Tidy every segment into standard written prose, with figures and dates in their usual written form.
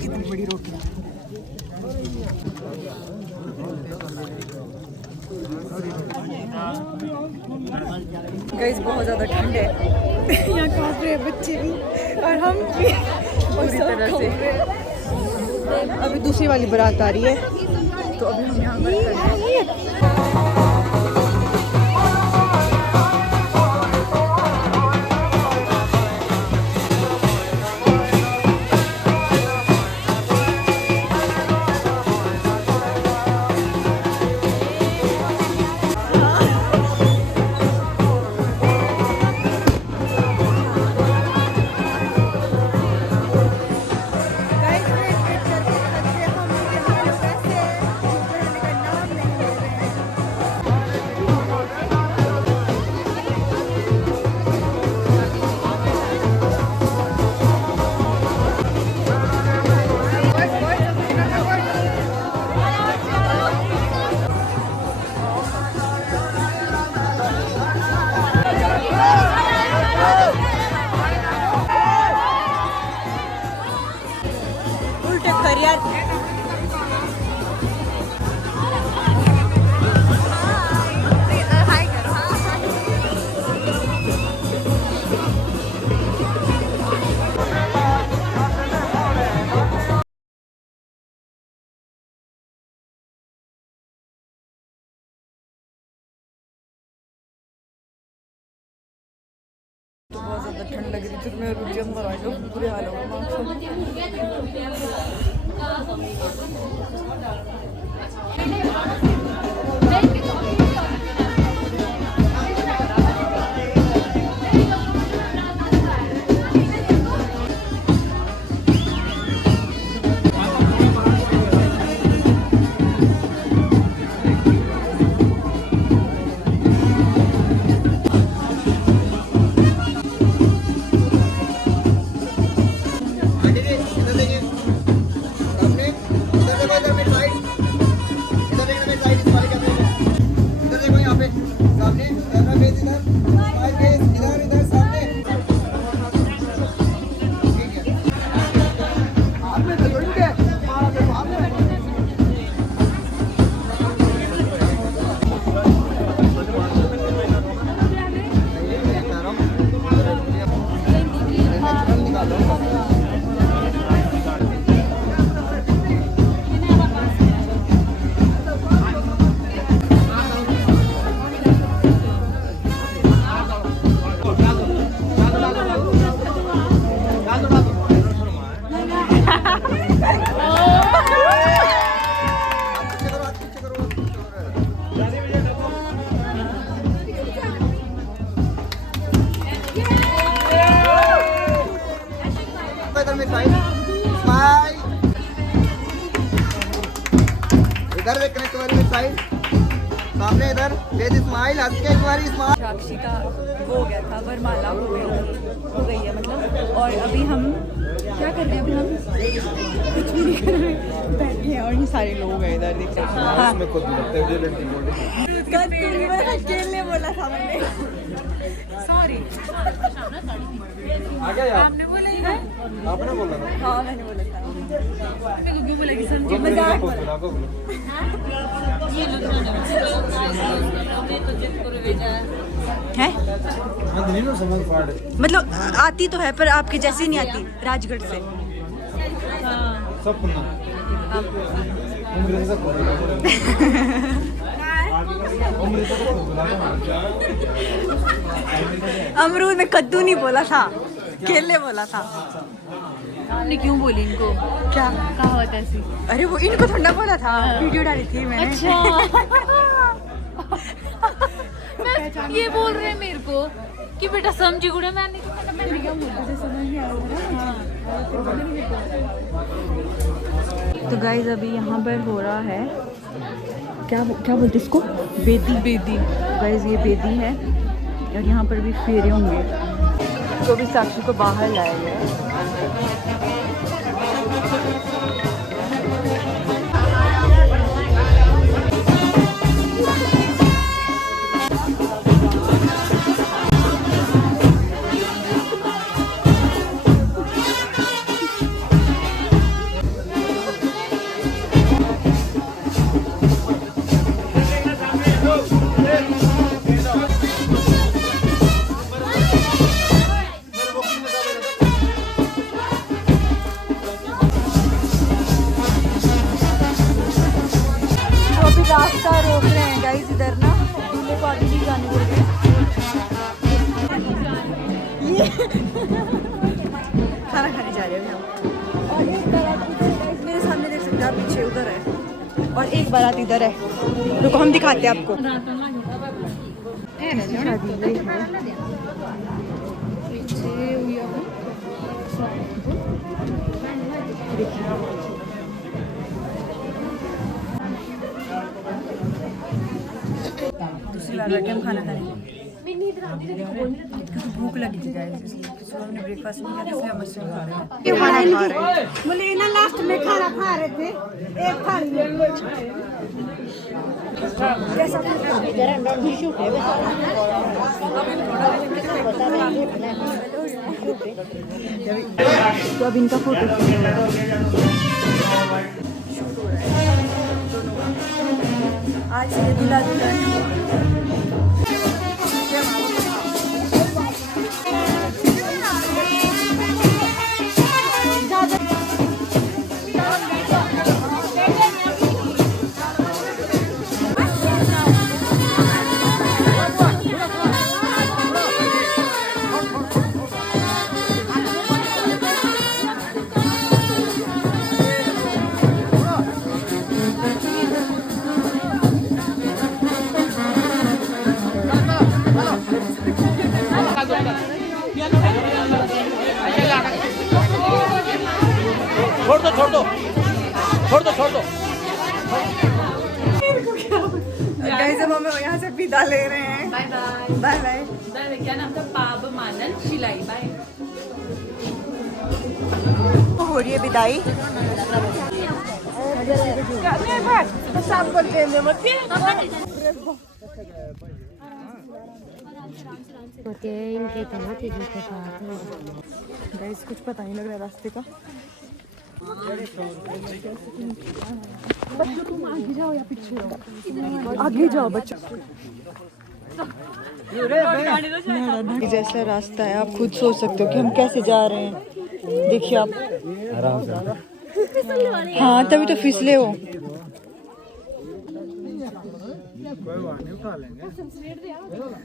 कितनी बड़ी रोटी। गाइस बहुत ज़्यादा ठंड है। यहाँ काँप रहे हैं बच्चे भी और हम भी पूरी तरह से। अभी दूसरी वाली बारात आ रही है तो अभी हम यहाँ पर खड़े हैं। तो बहुत ज़्यादा ठंड लग रही थी। मैं रुक गया, अंदर आ जाओ, बुरे हाल होगा। इधर देखने के वाली साइड सामने, इधर बेद इस्माइल हंस के एक बार इस्माइल। साक्षी का वो हो गया था, वरमाला हो गई है मतलब। और अभी हम क्या कर रहे हैं? अभी हम कुछ भी नहीं कर रहे, बैठे हैं। और ये सारे लोग हैं इधर, देख सकते हैं। हाँ, मैं खुद खेलने बोला था मैंने, सॉरी। आपने बोला ही है? आपने बोला था? हाँ मैंने बोला था। मेरे को क्यों बोला कि समझे? मजाक है? मतलब आती तो है पर आपके जैसी नहीं आती, राजगढ़ से। अमरूद में कद्दू नहीं बोला था, केले बोला था। आपने क्यों बोली इनको? क्या कहावत ऐसी? अरे वो इनको थोड़ा बोला था, वीडियो डाली थी मैंने। अच्छा। ये बोल रहे हैं मेरे को कि बेटा समझी गुड़े, मैंने क्या बोला? तो गाइज अभी यहाँ पर हो रहा है क्या बोलते इसको? बेदी। गाइज ये बेदी है और यहाँ पर भी फेरे होंगे। तो भी साक्षी को बाहर लाया गया है। गाइस इधर ना दूल्हे को आगे नहीं जाने देंगे। ये खाना खाने जा रहे हैं हम। और एक बारात मेरे सामने देख सकते हैं आप, पीछे उधर है और एक बारात इधर है। रुको हम दिखाते हैं आपको। शादी ये है। दूसरी बार बैठे हम खाना खाने। भूख लगी थी गाइस, इसलिए सुबह हमने ब्रेकफास्ट नहीं किया, इसलिए हम मशरूम खा रहे हैं। ये खाना खा रहे हैं। बोले ना लास्ट में खाना खा रहे थे एक थाली में। तो अब इनका फोटो शूट हो रहा है दोनों का। आज ये दूल्हा दुल्हन छोड़ दो। गाइस अब हम यहाँ से विदा ले रहे हैं। Bye bye. Bye bye. क्या नाम था? पाब मानन शिलाई। बाय। हो रही है विदाई। गाइस कुछ पता नहीं लग रहा रास्ते का। बच्चों तुम आगे जाओ या पीछे रहो? आगे जाओ बच्चों। जैसा रास्ता है आप खुद सोच सकते हो कि हम कैसे जा रहे हैं। देखिए आप आराम से। हाँ तभी तो फिसले हो। उठा लेंगे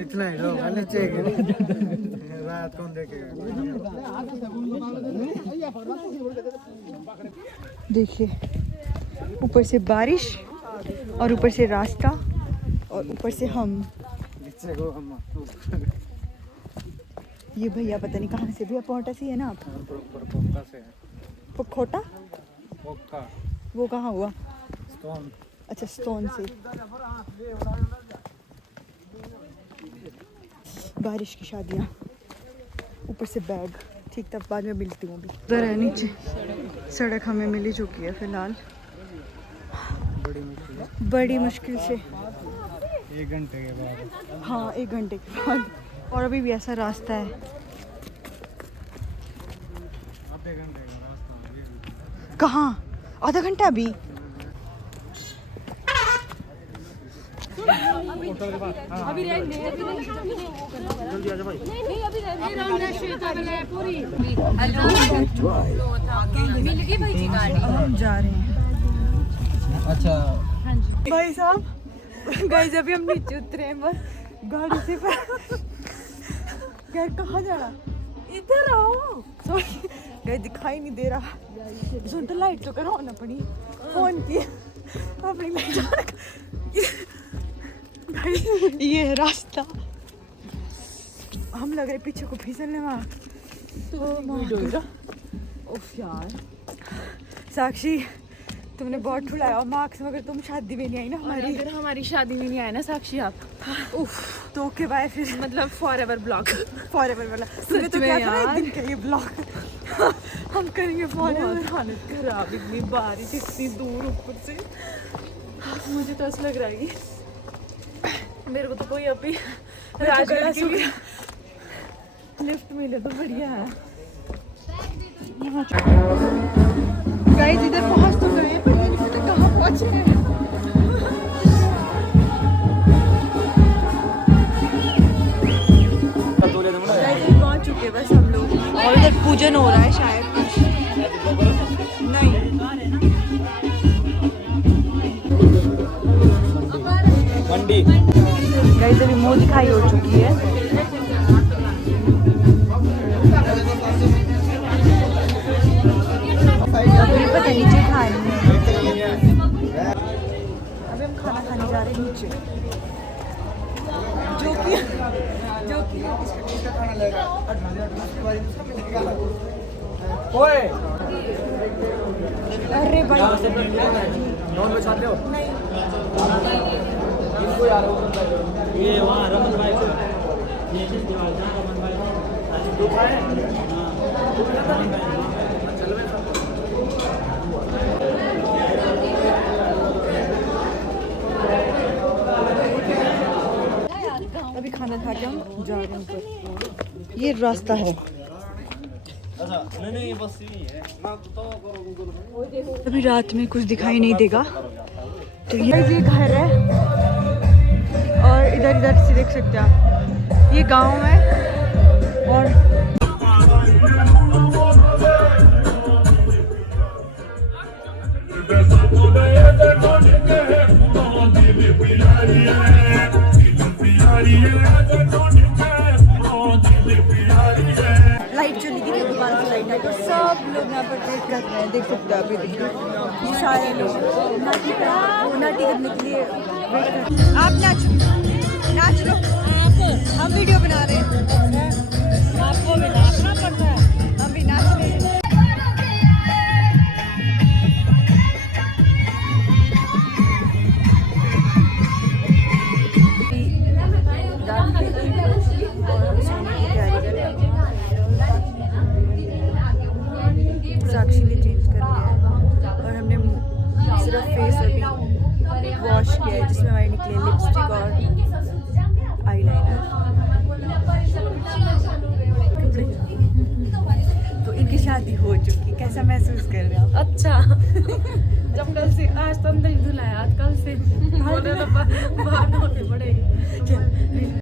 इतना ही लोग नीचे रात कौन देखेगा। देखिए ऊपर से बारिश और ऊपर से रास्ता और ऊपर से हम। ये भैया पता नहीं कहाँ से, भैया पोहटा से है ना आप? पोखोटा वो कहाँ हुआ? अच्छा स्टोन से। बारिश की शादियाँ, ऊपर से बैग। ठीक तब बाद में मिलती हूँ। अभी उधर है नीचे सड़क हमें मिल ही चुकी है फिलहाल, बड़ी मुश्किल से 1 घंटे के बाद। हाँ 1 घंटे के बाद। और अभी भी ऐसा रास्ता है। आधे घंटे का रास्ता। कहाँ आधा घंटा अभी? अभी मिल गई भाई जी गाड़ी। हम जा रहे हैं। अच्छा भाई साहब गाइस अभी हम नीचे उतरे हैं बस गाड़ी से। यार कहाँ जा रहा? इधर आओ। सॉरी गाइस दिखाई नहीं दे रहा। सुन तो लाइट तो करो ना पड़ी फोन की अपनी गाइस ये है रास्ता। हम लग रहे पीछे को फिसलने वहाँ। उफ यार साक्षी तुमने बहुत ठुलाया और मार्क्स मगर तुम शादी में नहीं आई ना हमारी। अगर हमारी शादी में नहीं आए ना साक्षी आप, उफ तो ओके बाय फिर। मतलब फॉरएवर ब्लॉग। फॉरएवर वाला तुमने तो क्या था ना एक दिन का ये ब्लॉग हम करेंगे फॉरएवर। हालत खराब, इतनी बारिश, इतनी दूर ऊपर से। मुझे तो ऐसा लग रहा है कि मेरे को तो कोई अभी राजगढ़ के लिए लिफ्ट मिले तो बढ़िया है। गाइस इधर पहुंच तो गए पर ये नहीं पता कहाँ पहुंचे हैं। गाइस पहुंच चुके बस हम लोग और इधर पूजन हो रहा है शायद कुछ नहीं। मंडी गाइस अभी मुंह दिखाई हो चुकी है। अभी पता नीचे खाने अभी हम खाना खाने जा रहे हैं नीचे, जो कि अरे भाई नॉन वेज खाते हो? ये वहाँ रमन भाई को ये दीवार जहाँ रमन भाई को अभी खाना खा के हम जा रहे हैं ऊपर। ये रास्ता है। नहीं बस यही है। अभी रात में कुछ दिखाई नहीं देगा, तो ये घर है और इधर इधर से देख सकते हैं आप, ये गांव है। और लाइट चली गई, दोबारा से लाइट आई तो सब लोग यहाँ पर वेट कर रहे हैं। देख सकते हैं अभी देखिए सारे लोग नाटी करने के लिए वेट कर। आप नाच लो, हम वीडियो बना रहे हैं। आपको भी नाचना पड़ता है, हम भी नाच रहे हैं। साक्षी ने चेंज कर लिया है और हमने सिर्फ फेस अभी वॉश किया है, जिसमें हमारे निकले लिपस्टिक और आईलाइनर। तो इनकी शादी हो चुकी, कैसा महसूस कर रहे हो? अच्छा जब कल से आज तो अंदर ही धुलाया, आज कल से बाहर होने पड़ेगी।